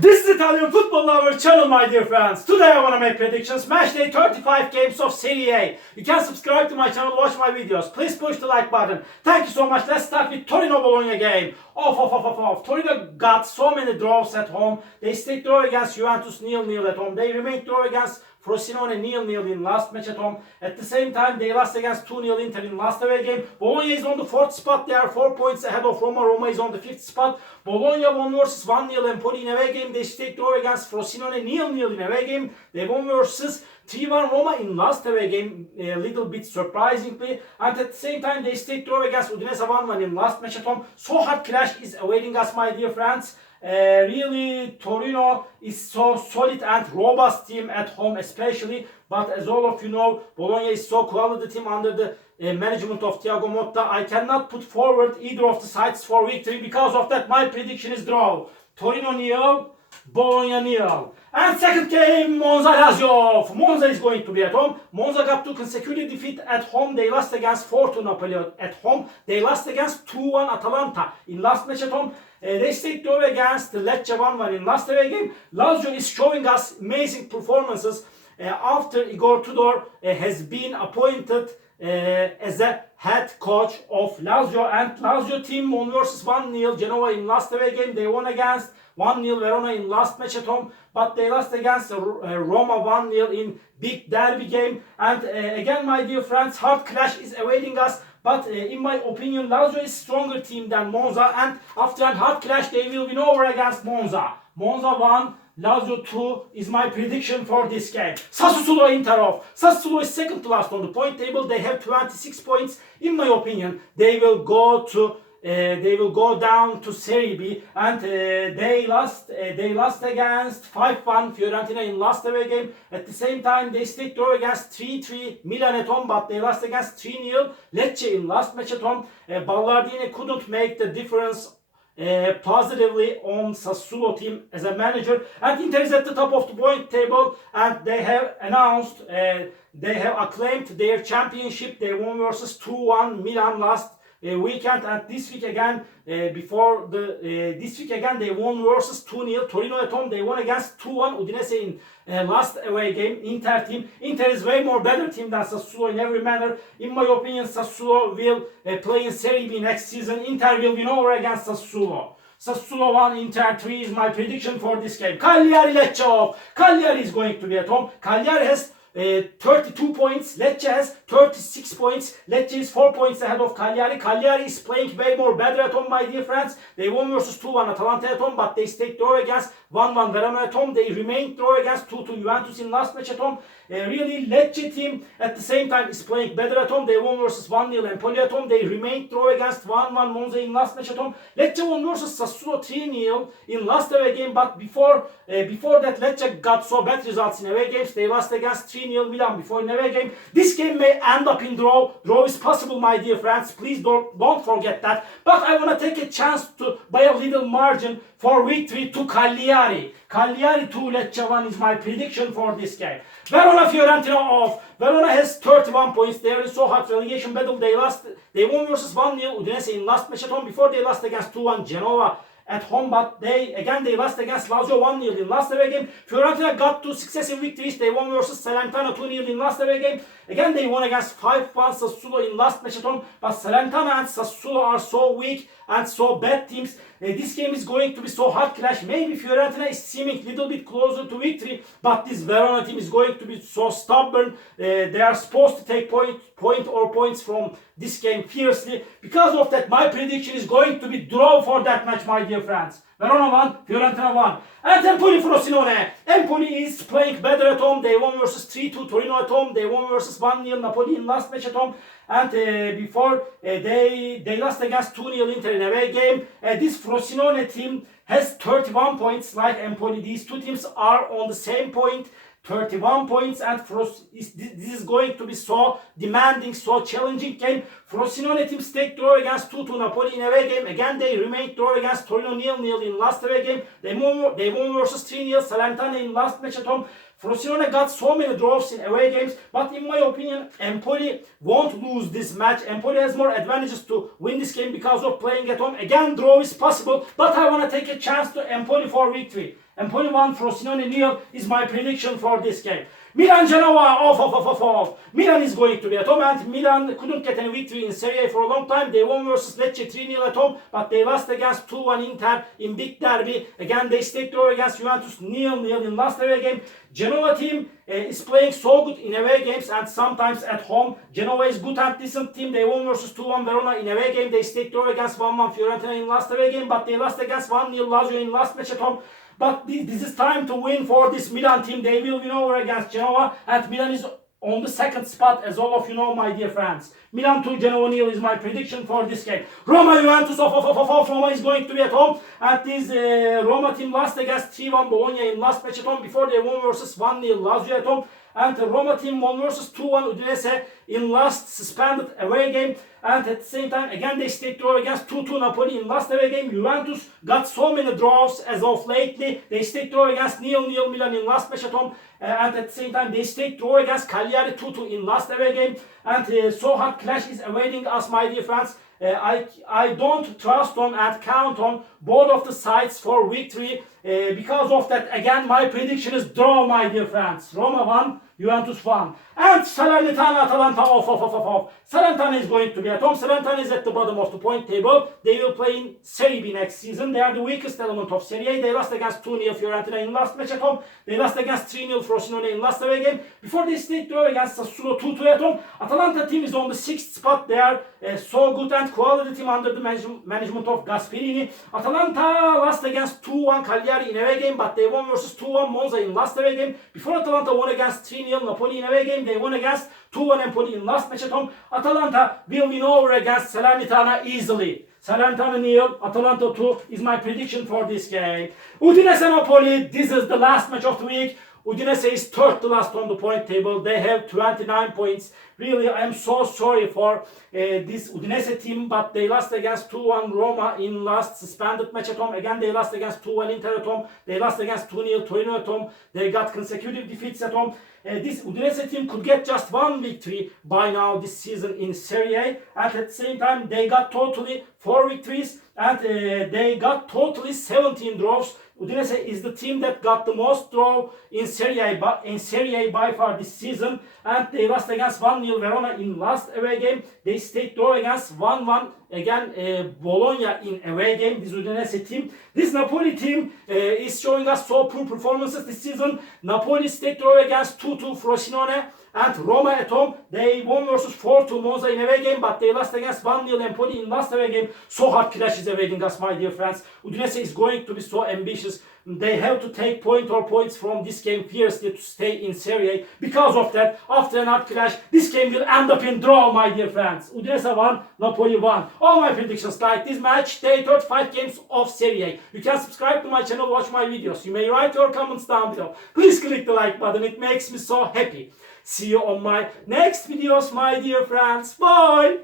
This is Italian Football Lover channel, my dear friends. Today I want to make predictions. Match day 35 games of Serie A. You can subscribe to my channel, watch my videos. Please push the like button. Thank you so much. Let's start with Torino Bologna game. Torino got so many draws at home. They stayed draw against Juventus 0-0 at home. They remained draw against Frosinone 0-0 in last match at home. At the same time, they lost against 2-0 Inter in last away game. Bologna is on the 4th spot. They are 4 points ahead of Roma. Roma is on the 5th spot. Bologna won versus 1-0 Empoli in away game. They stayed draw against Frosinone 0-0 in away game. They won versus 3-1 Roma in last away game, a little bit surprisingly. And at the same time, they stayed draw against Udinese 1-1 in last match at home. So hard clash is awaiting us, my dear friends. Really, Torino is so solid and robust team at home especially. But as all of you know, Bologna is so quality team under the management of Thiago Motta. I cannot put forward either of the sides for victory. Because of that, my prediction is draw. Torino 0, Bologna 0. And second game, Monza Lazio. Monza is going to be at home. Monza got 2 consecutive defeats at home. They lost against 4-2 Napoli at home. They lost against 2-1 Atalanta in last match at home. They stayed draw against Lecce 1-1 in last away game. Lazio is showing us amazing performances after Igor Tudor has been appointed as a head coach of Lazio. And Lazio team won versus 1-0 Genoa in last away game. They won against 1-0 Verona in last match at home, but they lost against Roma 1-0 in big derby game. And again, my dear friends, hard clash is awaiting us. But in my opinion, Lazio is stronger team than Monza, and after a hard clash, they will win over against Monza. Monza 1, Lazio 2 is my prediction for this game. Sassuolo Inter off. Sassuolo is second to last on the point table. They have 26 points. In my opinion, they will go down to Serie B, and they lost against 5-1 Fiorentina in last away game. At the same time, they stayed draw against 3-3 Milan at home, but they lost against 3-0 Lecce in last match at home. Ballardini couldn't make the difference positively on Sassuolo team as a manager, and Inter is at the top of the point table, and they have announced they have acclaimed their championship. They won versus 2-1 Milan last weekend, and this week again this week again they won versus 2-0 Torino at home. They won against 2-1 Udinese in last away game. Inter is way more better team than Sassuolo in every manner. In my opinion, Sassuolo will play in Serie B next season. Inter will win over against Sassuolo. Sassuolo 1, Inter 3 is my prediction for this game. Cagliari Lecce off. Cagliari is going to be at home. Cagliari has 32 points. Lecce has 36 points. Lecce is 4 points ahead of Cagliari. Cagliari is playing way more better at home, my dear friends. They won versus 2-1 Atalanta at home, but they stayed draw against 1-1 Verona at home. They remained draw against 2-2 Juventus in last match at home. Really, Lecce team at the same time is playing better at home. They won versus 1-0 Empoli at home. They remained draw against 1-1 Monza in last match at home. Lecce won versus Sassuolo 3-0 in last away game, but before that, Lecce got so bad results in away games. They lost against 3-0 Milan before in away game. This game may end up in draw. Draw is possible, my dear friends. Please don't forget that. But I want to take a chance to buy a little margin for victory to Cagliari. Cagliari 2, Lecce 1 is my prediction for this game. Verona Fiorentina off. Verona has 31 points. They are in so hot relegation battle. They won versus 1-0 Udinese in last match at home. Before they lost against 2-1 Genoa at home, but they lost against Lazio 1-0 in last away game. Fiorentina got 2 successive victories. They won versus Salernitana 2-0 in last away game. Again, they won against 5-1 Sassuolo in last match at home. But Salernitana and Sassuolo are so weak and so bad teams. This game is going to be so hard clash. Maybe Fiorentina is seeming a little bit closer to victory, but this Verona team is going to be so stubborn. They are supposed to take points from this game fiercely. Because of that, my prediction is going to be draw for that match, my dear friends. Verona 1, Fiorentina 1. And Empoli Frosinone. Empoli is playing better at home. They won versus 3-2 Torino at home. They won versus 1-0 Napoli in last match at home. And before they lost against 2-0 Inter in away game. This Frosinone team has 31 points like Empoli. These two teams are on the same point. 31 points, and this is going to be so demanding, so challenging game. Frosinone team stayed draw against 2-2 Napoli in away game. Again, they remained draw against Torino 0-0 in last away game. They won versus 3-0 Salernitana in last match at home. Frosinone got so many draws in away games, but in my opinion, Empoli won't lose this match. Empoli has more advantages to win this game because of playing at home. Again, draw is possible, but I want to take a chance to Empoli for victory. Empoli 1, Frosinone nil is my prediction for this game. Milan Genoa, off. Milan is going to be at home, and Milan couldn't get any victory in Serie A for a long time. They won versus Lecce 3-0 at home, but they lost against 2-1 Inter in big derby. Again, they stayed draw against Juventus 0-0 in last away game. Genoa team is playing so good in away games and sometimes at home. Genoa is good and decent team. They won versus 2-1 Verona in away game. They stayed draw against 1-1 Fiorentina in last away game, but they lost against 1-0 Lazio in last match at home. But this is time to win for this Milan team. They will win over against Genoa, and Milan is on the second spot, as all of you know, my dear friends. Milan 2, Genoa nil is my prediction for this game. Roma Juventus, off. Roma is going to be at home, and this Roma team lost against 3-1 Bologna in last match at home. Before they won versus 1-0 Lazio at home. And the Roma team won versus 2-1 Udinese in last suspended away game. And at the same time, again, they stayed draw against 2-2 Napoli in last away game. Juventus got so many draws as of lately. They stayed draw against 0-0 Milan in last match at home. And at the same time, they stayed draw against Cagliari 2-2 in last away game. And so hard clash is awaiting us, my dear friends. I don't trust on and count on both of the sides for victory. Because of that, again, my prediction is draw, my dear friends. Roma 1, Juventus 1. And Salernitana, Atalanta, off. Salernitana is going to be at home. Salernitana is at the bottom of the point table. They will play in Serie B next season. They are the weakest element of Serie A. They lost against 2-0 Fiorentina in last match at home. They lost against 3-0 Frosinone in last away game. Before they stayed draw against Sassuolo 2-2 at home. Atalanta team is on the 6th spot. They are so good and quality team under the management of Gasperini. Atalanta lost against 2-1 Cagliari in away game, but they won versus 2-1 Monza in last away game. Before Atalanta won against 3-0 Napoli in away game, they won against 2-1 Empoli in last match at home. Atalanta will win over against Salernitana easily. Salernitana nil, Atalanta 2 is my prediction for this game. Udinese Napoli, this is the last match of the week. Udinese is third to last on the point table. They have 29 points. Really, I am so sorry for this Udinese team, but they lost against 2-1 Roma in last suspended match at home. Again, they lost against 2-1 Inter at home. They lost against 2-0 Torino at home. They got consecutive defeats at home. This Udinese team could get just one victory by now this season in Serie A. And at the same time, they got totally 4 victories and they got totally 17 draws. Udinese is the team that got the most draw in Serie A by far this season, and they lost against 1-0 Verona in last away game. They stayed draw against 1-1 again Bologna in away game. This Udinese team, this Napoli team is showing us so poor performances this season. Napoli stayed draw against 2-2 Frosinone. And Roma at home, they won versus 4-2 Monza in away game, but they lost against 1-0 Empoli in last away game. So hard clash is awaiting us, my dear friends. Udinese is going to be so ambitious. They have to take points from this game fiercely to stay in Serie A. Because of that, after an hard clash, this game will end up in draw, my dear friends. Udinese 1, Napoli 1. All my predictions like this match, day 35 games of Serie A. You can subscribe to my channel, watch my videos. You may write your comments down below. Please click the like button, it makes me so happy. See you on my next videos, my dear friends. Bye!